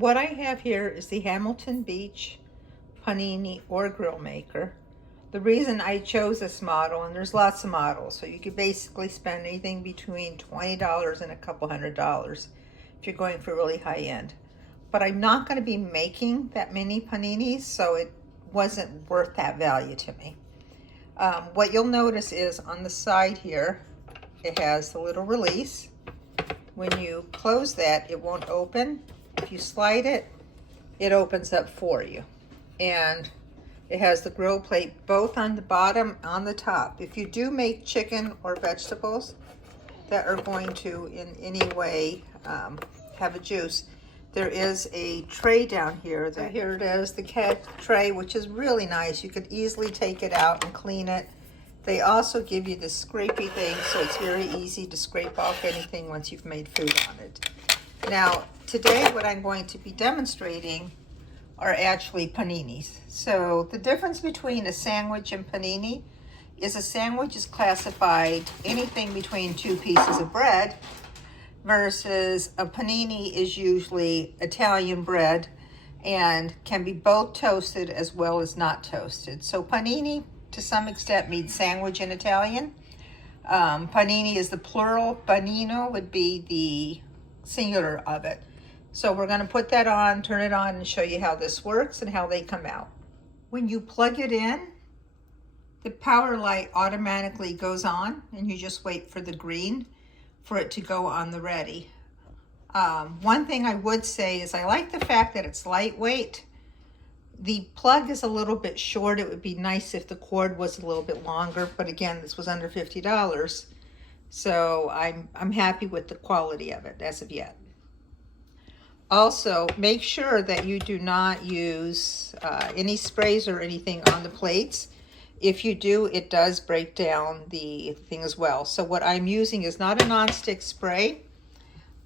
What I have here is the Hamilton Beach Panini or Grill Maker. The reason I chose this model, and there's lots of models, so you could basically spend anything between $20 and a couple $100 if you're going for really high end. But I'm not going to be making that many paninis, so it wasn't worth that value to me. What you'll notice is on the side here, it has the little release. When you close that, it won't open. If you slide it, it opens up for you. And it has the grill plate both on the bottom and on the top. If you do make chicken or vegetables that are going to in any way have a juice, there is a tray down here. Here it is, the cat tray, which is really nice. You could easily take it out and clean it. They also give you this scrapey thing, so it's very easy to scrape off anything once you've made food on it. Now, today what I'm going to be demonstrating are actually paninis. So the difference between a sandwich and panini is a sandwich is classified anything between two pieces of bread, versus a panini is usually Italian bread and can be both toasted as well as not toasted. So panini to some extent means sandwich in Italian. Panini is the plural, panino would be the singular of it. So we're going to put that on, turn it on, and show you how this works and how they come out. When you plug it in, the power light automatically goes on, and you just wait for the green for it to go on the ready. One thing I would say is I like the fact that it's lightweight. The plug is a little bit short. It would be nice if the cord was a little bit longer, but again, this was under $50. So I'm happy with the quality of it as of yet. Also, make sure that you do not use any sprays or anything on the plates. If you do, it does break down the thing as well. So what I'm using is not a nonstick spray.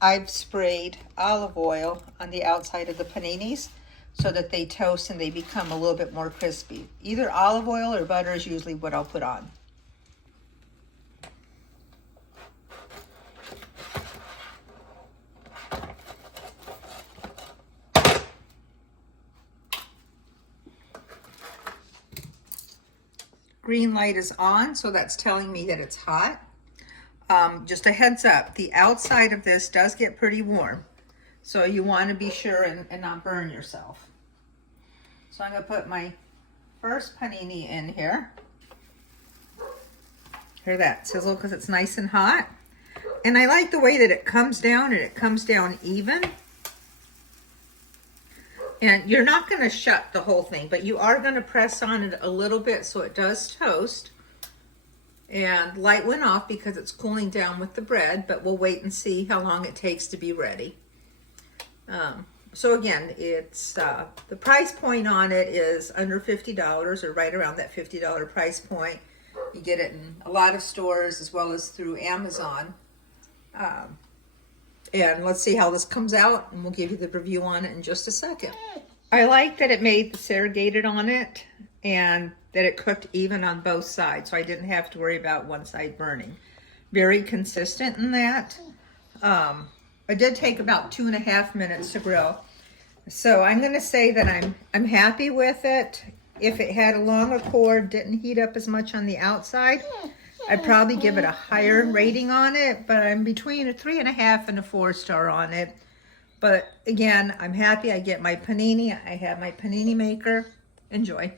I've sprayed olive oil on the outside of the paninis so that they toast and they become a little bit more crispy. Either olive oil or butter is usually what I'll put on. Green light is on, so that's telling me that it's hot. Just a heads up, the outside of this does get pretty warm, so you want to be sure and not burn yourself. So I'm going to put my first panini in here. Hear that sizzle because it's nice and hot. And I like the way that it comes down, and it comes down even. And you're not going to shut the whole thing, but you are going to press on it a little bit so it does toast. And light went off because it's cooling down with the bread, but we'll wait and see how long it takes to be ready. So again, it's the price point on it is under $50, or right around that $50 price point. You get it in a lot of stores as well as through Amazon. And let's see how this comes out, and we'll give you the review on it in just a second. I like that it made the sargated on it and that it cooked even on both sides, so I didn't have to worry about one side burning. Very consistent in that. It did take about 2.5 minutes to grill. So I'm gonna say that I'm happy with it. If it had a longer cord, didn't heat up as much on the outside, I'd probably give it a higher rating on it, but I'm between a 3.5 and a 4-star on it. But again, I'm happy I get my panini. I have my panini maker. Enjoy.